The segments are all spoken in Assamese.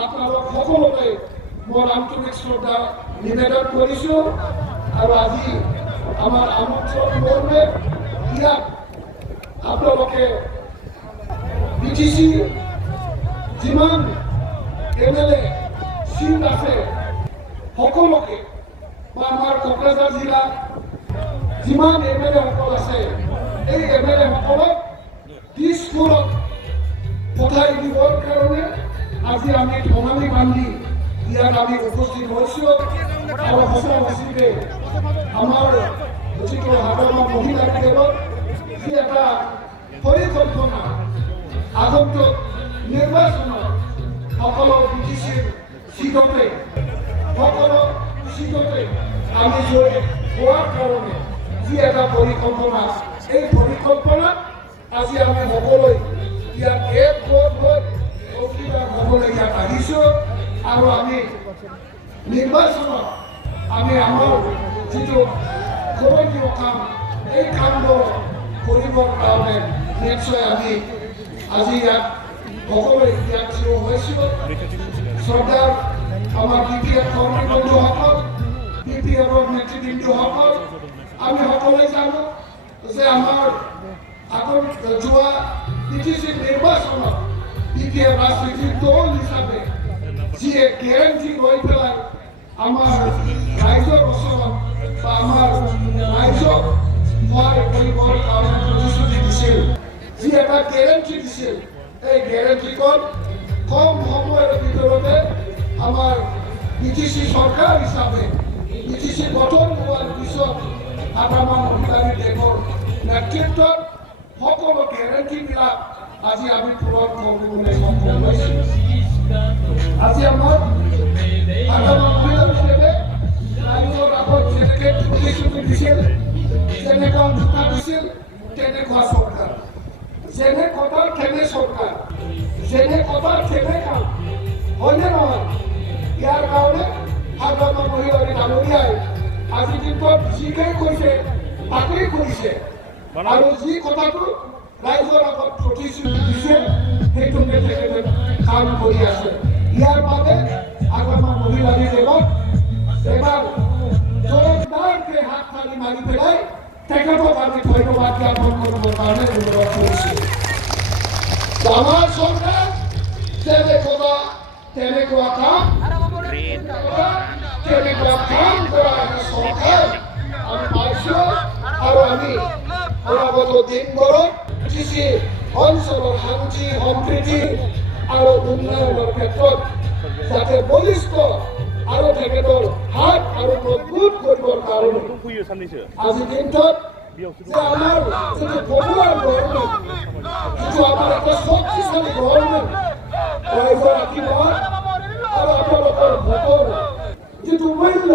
আপোনালোক সকলোকে মোৰ আন্তৰিক শ্ৰদ্ধা নিবেদন কৰিছোঁ আৰু আজি আমাৰ আমন্ত্ৰণ মৰ্মে ইয়াত আপোনালোকে বিটিচি যিমান MLA চিট আছে সকলোকে বা আমাৰ কোকৰাঝাৰ জিলা যিমান MLA সকল আছে এই MLA সকলক দিছপুৰত পঠাই দিবৰ কাৰণে আজি আমি ঠঙালি বান্ধি ইয়াত আমি উপস্থিত হৈছোঁ আৰু সঁচা সঁচিকে আমাৰ যিটো হাবলমা মহিলা কেন্দ্ৰত যি এটা পৰিকল্পনা আগন্তুক নিৰ্বাচনত সকলো বিটিচিৰ চিটতে সকলো চিটতে আমি জয় হোৱাৰ কাৰণে যি এটা পৰিকল্পনা এই পৰিকল্পনাত আজি আমি সকলোৱে ইয়াত এক গোট হৈ অংশীদাৰ হ'বলৈ ইয়াত আহিছোঁ আৰু আমি নিৰ্বাচনত আমি আমাৰ যিটো কৰিবলগীয়া কাম এই কামবোৰ কৰিবৰ কাৰণে নিশ্চয় আমি আজি ইয়াত সকলোৱে ইয়াত থিয় হৈছোঁ শ্ৰদ্ধাৰ আমাৰ BPF কৰ্মী বন্ধুসকল BPFৰ নেতৃবৃন্দসকল আমি সকলোৱে জানো যে আমাৰ যোৱা BTC নিৰ্বাচনত BPF ৰাজনীতিৰ দল হিচাপে যিয়ে গেৰেণ্টি লৈ পেলাই আমাৰ ৰাইজৰ ওচৰত বা আমাৰ ৰাইজক সহায় কৰিবৰ কাৰণে প্ৰতিশ্ৰুতি দিছিল যি এটা গেৰেণ্টি দিছিল এই গেৰেণ্টিখন কম সময়ৰ ভিতৰতে আমাৰ BTC চৰকাৰ হিচাপে BTC গঠন হোৱাৰ পিছত আমাৰ মহিলাৰী দেশৰ নেতৃত্বত সকলো গেৰেণ্টিবিলাক আজি আমি পূৰণ কৰিবলৈ সক্ষম হৈছোঁ আজি আমাৰ মহিলাৰী দেশে ৰাইজৰ আগত যেনেকৈ প্ৰতিশ্ৰুতি দিছিল যেনেকুৱা ভোটা দিছিল তেনেকুৱা চৰকাৰ যেনে কথা তেনে চৰকাৰ যেনে কথা তেনে কাম হয়নে নহয় ইয়াৰ কাৰণে সাধাৰণ মহিলাৰী ডাঙৰীয়াই আজি দিনটোত যিকেই কৈছে তাকেই কৰিছে আৰু যি কথাটো ৰাইজৰ আগত প্ৰতিশ্ৰুতি দিছে সেইটোকে তেখেতে কাম কৰি আছে ইয়াৰ বাবে আমাৰ মহিলাৰী দেশত এবাৰ জোৰদাৰকৈ হাত তালি মাৰি পেলাই তেখেতক আমি ধন্যবাদ জ্ঞাপন কৰিবৰ কাৰণে অনুৰোধ কৰিছোঁ আমাৰ চৰকাৰ যেনেকুৱা তেনেকুৱা কাম কৰা এটা চৰকাৰ আমি পাইছোঁ আৰু আমি অনাগত দিনবোৰত কৃষি অঞ্চলৰ শান্তি সম্প্ৰীতি আৰু উন্নয়নৰ ক্ষেত্ৰত যাতে বলিষ্ঠ আৰু তেখেতৰ হাত আৰু মজবুত কৰিবৰ কাৰণে আজি দিনটোত যে আমাৰ যিটো পপুলাৰ গভৰ্ণমেণ্ট যিটো আমাৰ এটা শক্তিশালী গভৰ্ণমেণ্ট ৰাইজৰ আশীৰ্বাদ আৰু আপোনালোকৰ ভোটৰ যিটো মূল্য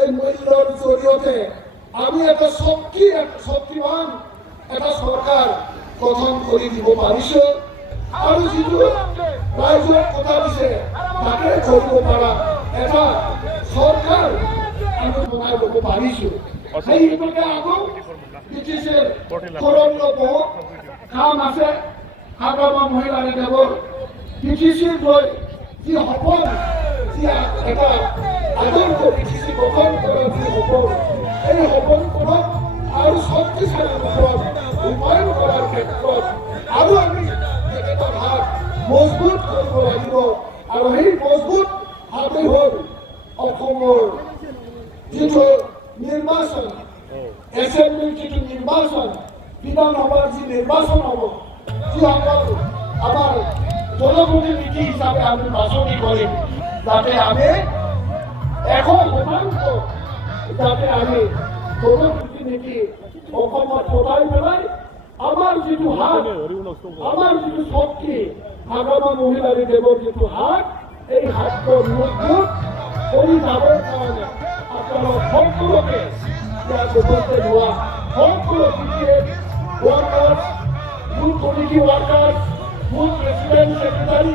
এই মূল্যৰ জৰিয়তে আমি এটা শক্তিবান এটা চৰকাৰ গঠন কৰি দিব পাৰিছোঁ আৰু যিটো ৰাইজৰ কথা দিছে তাকে কৰিব পৰা এটা চৰকাৰ আমি বনাই ল'ব পাৰিছোঁ সেইভাবে আগেও ব্ৰিটিছৰ কৰণীয় বহুত কাম আছে সাধাৰণ মহিলাৰী দেৱৰ ব্ৰিটিছৰ লৈ যি সপোন যি এটা আদৰ্শ ব্ৰিটিছ গঠন কৰাৰ যি সপোন এই সপোনখনক আৰু শক্তিশালী ৰূপত ৰূপায়ণ কৰাৰ ক্ষেত্ৰত আৰু আমি তেখেতৰ হাত মজবুত কৰিব লাগিব আৰু সেই মজবুত হাতেই হ'ল অসমৰ যিটো নিৰ্বাচন এছেম্বলিৰ যিটো নিৰ্বাচন বিধানসভাৰ যি নিৰ্বাচন হ'ব যিসকল আমাৰ জনপ্ৰতিনিধি হিচাপে আমি বাছনি কৰিম যাতে আমি 100% যাতে আমি জনপ্ৰতিনিধি অসমত পঠাই পেলাই আমাৰ যিটো হাত আমাৰ যিটো শক্তি সাধাৰণ মহিলাৰী দেৱৰ যিটো হাত এই হাতখন মজবুত কৰি যাবৰ কাৰণে আপোনালোক সকলোকে ইয়াত উপস্থিত হোৱা সকলো BPF workers booth committee workers booth president secretary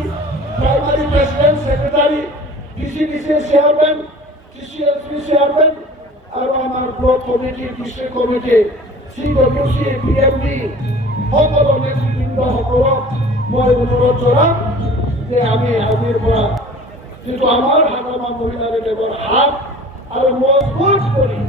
primary president secretary DCDC chairman TCLP chairman আৰু আমাৰ block committee district committee CWC PMD সকলো নেতৃবৃন্দসকলক মই অনুৰোধ জনাম যে আমি আজিৰ পৰা কিন্তু আমার হাকামা মহিলারে দেবর হাত আর মজবুত করি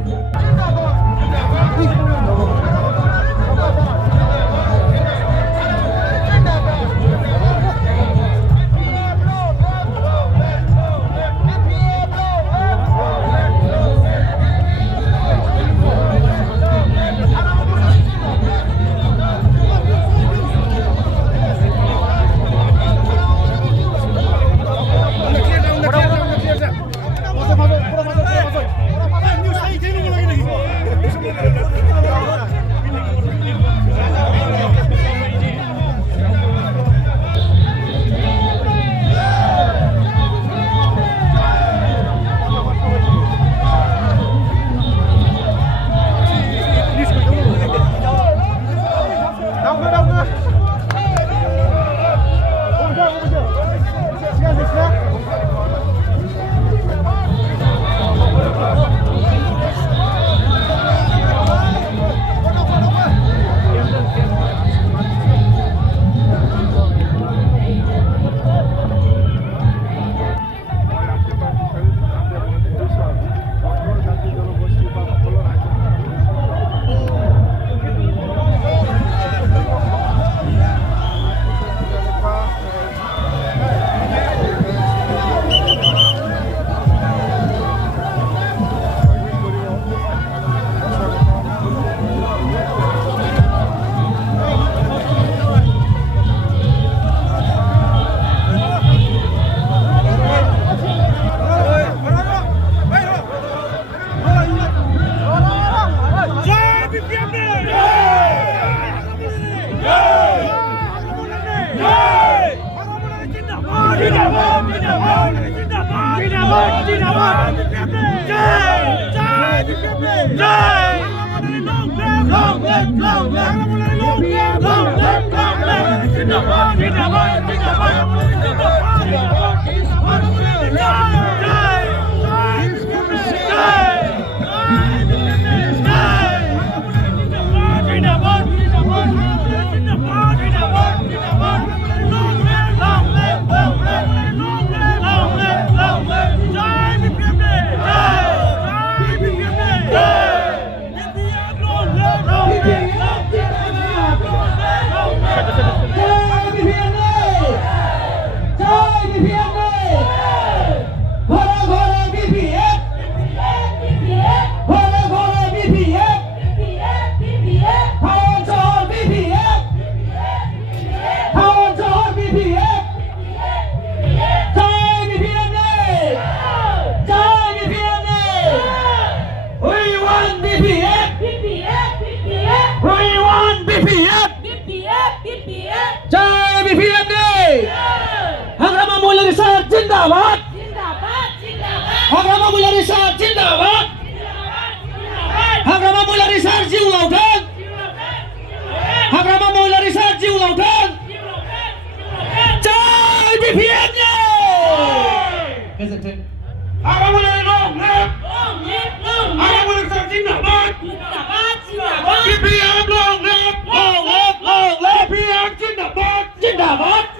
जिंदाबाद हाग्रामा महिला रिसार्च जिंदाबाद हाग्रामा महिला रिसार्च जिउ लाउथों हाग्रामा महिला रिसार्च जिउ लाउथों जय बीपीएफ गोजोन्थों हाग्रामा महिला हाग्रामा रिसार्च जिंदाबाद बीपीएफ long live बीपीएफ जिंदाबाद